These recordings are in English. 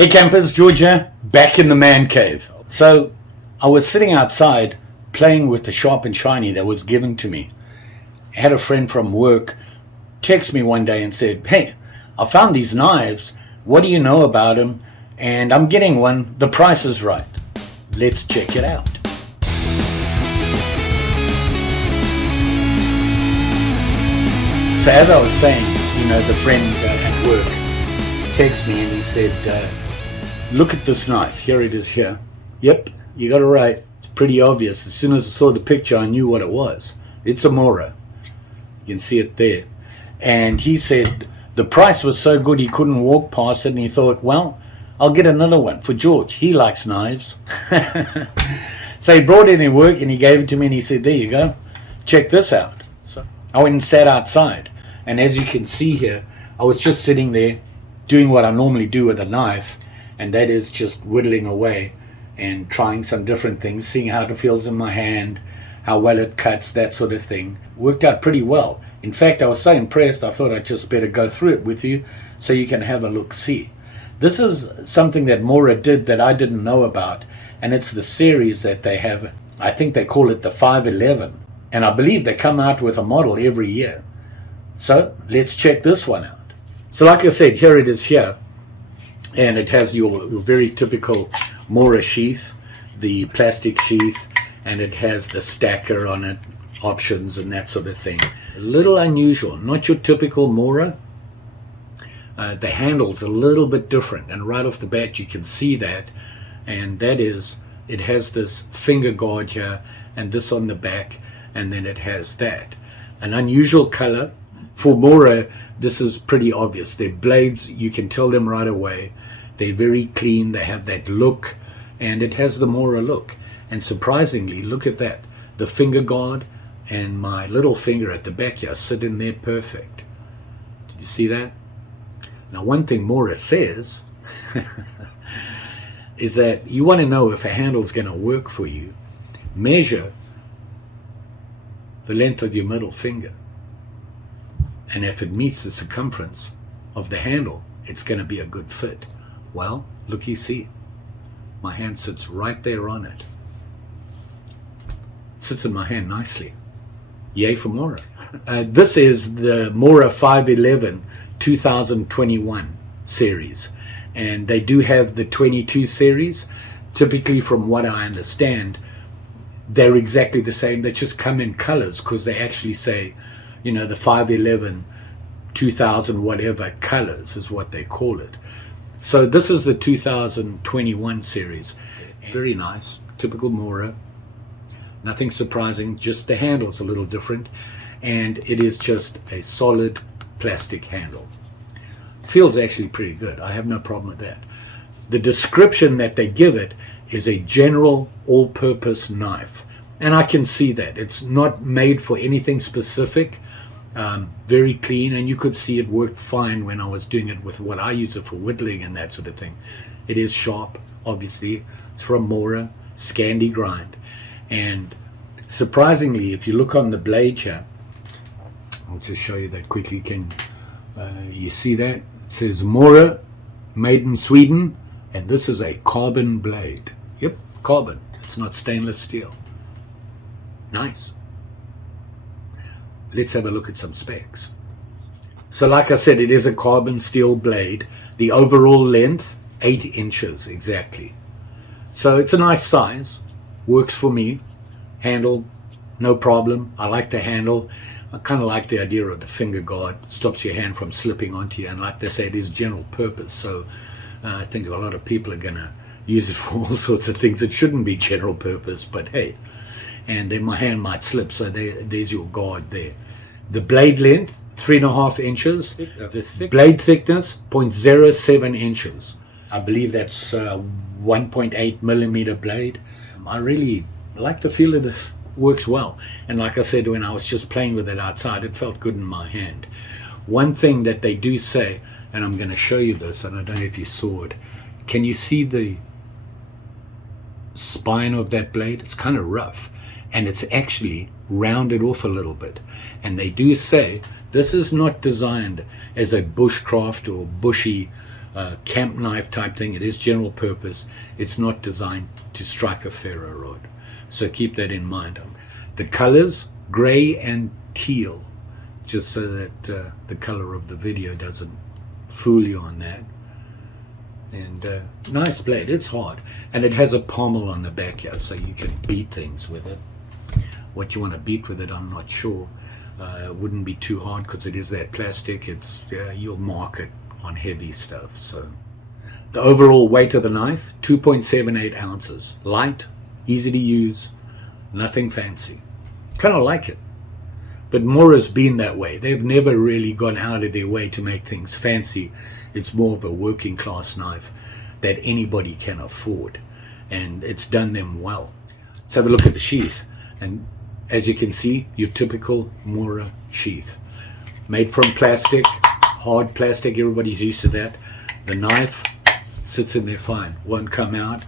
Hey campers, Georgia, back in the man cave. So I was sitting outside playing with the sharp and shiny that was given to me. I had a friend from work text me one day and said, hey, I found these knives. What do you know about them? And I'm getting one. The price is right. Let's check it out. So as I was saying, the friend at work texted me and he said, look at this knife. Here it is here. Yep, you got it right. It's pretty obvious. As soon as I saw the picture, I knew what it was. It's a Mora. You can see it there. And he said the price was so good he couldn't walk past it, and he thought, well, I'll get another one for George. He likes knives. So he brought it in work and he gave it to me and he said, there you go. Check this out. So I went and sat outside. And as you can see here, I was just sitting there doing what I normally do with a knife, and that is just whittling away and trying some different things, seeing how it feels in my hand, how well it cuts, that sort of thing. Worked out pretty well. In fact, I was so impressed, I thought I'd just better go through it with you so you can have a look-see. This is something that Mora did that I didn't know about, and it's the series that they have. I think they call it the 511, and I believe they come out with a model every year. So let's check this one out. So like I said, here it is here, and it has your very typical Mora sheath, the plastic sheath, and it has the stacker on it, options and that sort of thing. A little unusual, not your typical Mora. The handle's a little bit different, and right off the bat you can see that, and that is, it has this finger guard here and this on the back, and then it has that. An unusual color. For Mora, this is pretty obvious. Their blades, you can tell them right away. They're very clean, they have that look, and it has the Mora look. And surprisingly, look at that. The finger guard and my little finger at the back here sit in there perfect. Did you see that? Now, one thing Mora says is that you want to know if a handle's going to work for you, measure the length of your middle finger. And if it meets the circumference of the handle, it's going to be a good fit. Well, look, you see, my hand sits right there on it. It sits in my hand nicely. Yay for Mora. This is the Mora 511 2021 series. And they do have the 22 series. Typically, from what I understand, they're exactly the same. They just come in colors because they actually say, the 511 2000 whatever colors is what they call it. So this is the 2021 series. Very nice, typical Mora. Nothing surprising, just the handle's a little different, and it is just a solid plastic handle. Feels actually pretty good. I have no problem with that. The description that they give it is a general all-purpose knife, and I can see that. It's not made for anything specific. Very clean, and you could see it worked fine when I was doing it with what I use it for whittling and that sort of thing. It is sharp, obviously. It's from Mora, Scandi grind. And surprisingly, if you look on the blade here, I'll just show you that quickly. You see that? It says Mora, made in Sweden, and this is a carbon blade. Yep, carbon. It's not stainless steel. Nice. Let's have a look at some specs. So like I said, it is a carbon steel blade. The overall length, 8 inches exactly. So it's a nice size. Works for me. Handle, no problem. I like the handle. I kind of like the idea of the finger guard. It stops your hand from slipping onto you. And like they say, it is general purpose. So I think a lot of people are going to use it for all sorts of things. It shouldn't be general purpose, but hey. And then my hand might slip, so there's your guard there. The blade length, 3.5 inches. The blade thickness, 0.07 inches. I believe that's 1.8 millimeter blade. I really like the feel of this. Works well. And like I said, when I was just playing with it outside, it felt good in my hand. One thing that they do say, and I'm going to show you this, and I don't know if you saw it. Can you see the spine of that blade? It's kind of rough. And it's actually rounded off a little bit. And they do say this is not designed as a bushcraft or bushy camp knife type thing. It is general purpose. It's not designed to strike a ferro rod. So keep that in mind. The colors, gray and teal, just so that the color of the video doesn't fool you on that. And nice blade. It's hard, and it has a pommel on the back here, so you can beat things with it. What you want to beat with it, I'm not sure. It wouldn't be too hard because it is that plastic. It's you'll mark it on heavy stuff. So the overall weight of the knife, 2.78 ounces. Light, easy to use, nothing fancy. Kind of like it. But Mora's been that way. They've never really gone out of their way to make things fancy. It's more of a working class knife that anybody can afford, and it's done them well. Let's have a look at the sheath. And as you can see, your typical Mora sheath. Made from plastic, hard plastic, everybody's used to that. The knife sits in there fine, won't come out.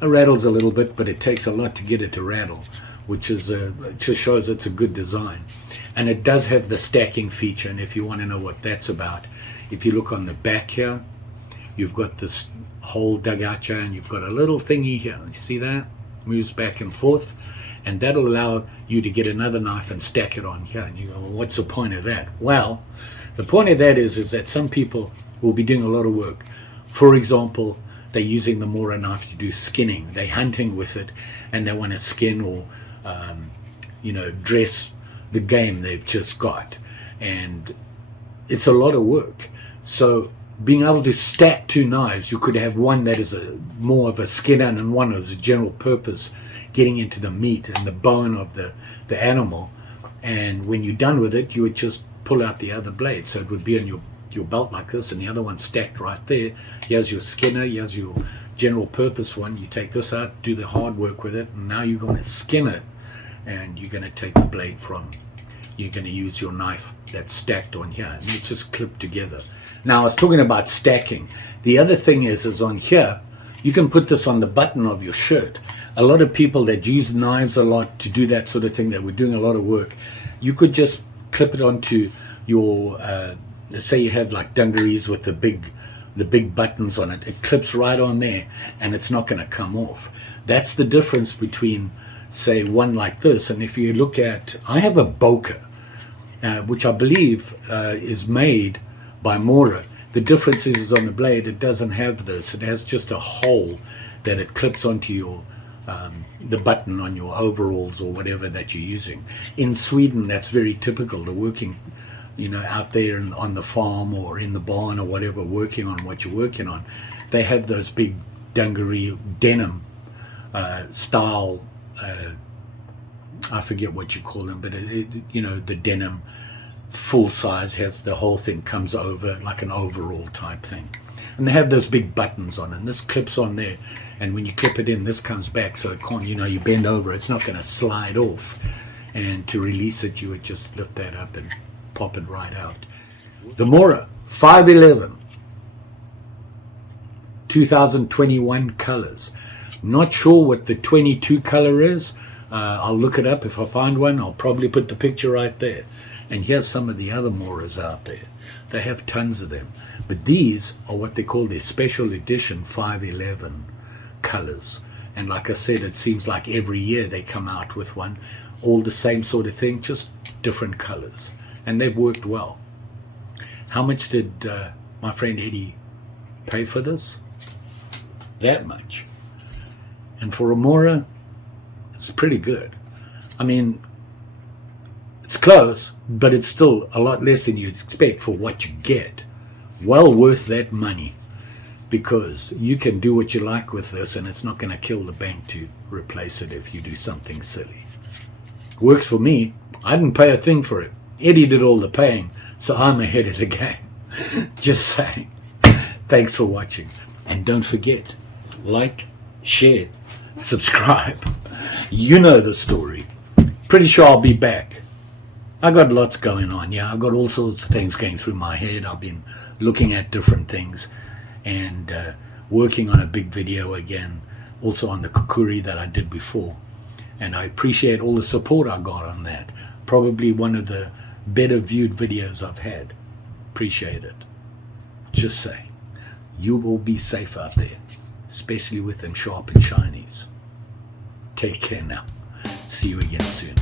It rattles a little bit, but it takes a lot to get it to rattle, which is just shows it's a good design. And it does have the stacking feature, and if you want to know what that's about, if you look on the back here, you've got this hole dug out here, and you've got a little thingy here. You see that? Moves back and forth, and that'll allow you to get another knife and stack it on here. And you go, well, what's the point of that? Well, the point of that is that some people will be doing a lot of work. For example, they're using the Mora knife to do skinning. They're hunting with it, and they want to skin or dress the game they've just got, and it's a lot of work. So being able to stack two knives, you could have one that is more of a skinner and one of a general purpose, getting into the meat and the bone of the animal, and when you're done with it, you would just pull out the other blade. So it would be in your belt like this, and the other one stacked right there. Here's your skinner, here's your general purpose one. You take this out, do the hard work with it, and now you're going to skin it, and you're going to take the blade from. You're going to use your knife that's stacked on here, and it's just clipped together. Now, I was talking about stacking. The other thing is on here, you can put this on the button of your shirt. A lot of people that use knives a lot to do that sort of thing, that were doing a lot of work, you could just clip it onto your, say you have like dungarees with the big buttons on it. It clips right on there, and it's not going to come off. That's the difference between, say, one like this. And if you look at, I have a Boker, which I believe is made by Mora. The difference is on the blade, it doesn't have this. It has just a hole that it clips onto your the button on your overalls or whatever that you're using. In Sweden, that's very typical. They're working, out there on the farm or in the barn or whatever, working on what you're working on. They have those big dungaree denim style, I forget what you call them, but the denim full size, has the whole thing comes over like an overall type thing, and they have those big buttons on it, and this clips on there, and when you clip it in, this comes back, so it can't, you bend over, it's not going to slide off, and to release it, you would just lift that up and pop it right out. The Mora 511 2021 colors. Not sure what the 22 color is. I'll look it up. If I find one, I'll probably put the picture right there. And here's some of the other Moras out there. They have tons of them. But these are what they call their special edition 511 colors. And like I said, it seems like every year they come out with one. All the same sort of thing, just different colors. And they've worked well. How much did my friend Eddie pay for this? That much. And for a Mora, it's pretty good. I mean, it's close, but it's still a lot less than you'd expect for what you get. Well worth that money, because you can do what you like with this, and it's not going to kill the bank to replace it if you do something silly. Works for me. I didn't pay a thing for it. Eddie did all the paying, so I'm ahead of the game. Just saying. Thanks for watching. And don't forget, like, share, subscribe. You know the story. Pretty sure I'll be back. I got lots going on. I've got all sorts of things going through my head. I've been looking at different things and working on a big video again, also on the kukuri that I did before. And I appreciate all the support I got on that. Probably one of the better viewed videos I've had. Appreciate it. Just saying. you will be safe out there, especially with them sharp and shinies. Take care now. See you again soon.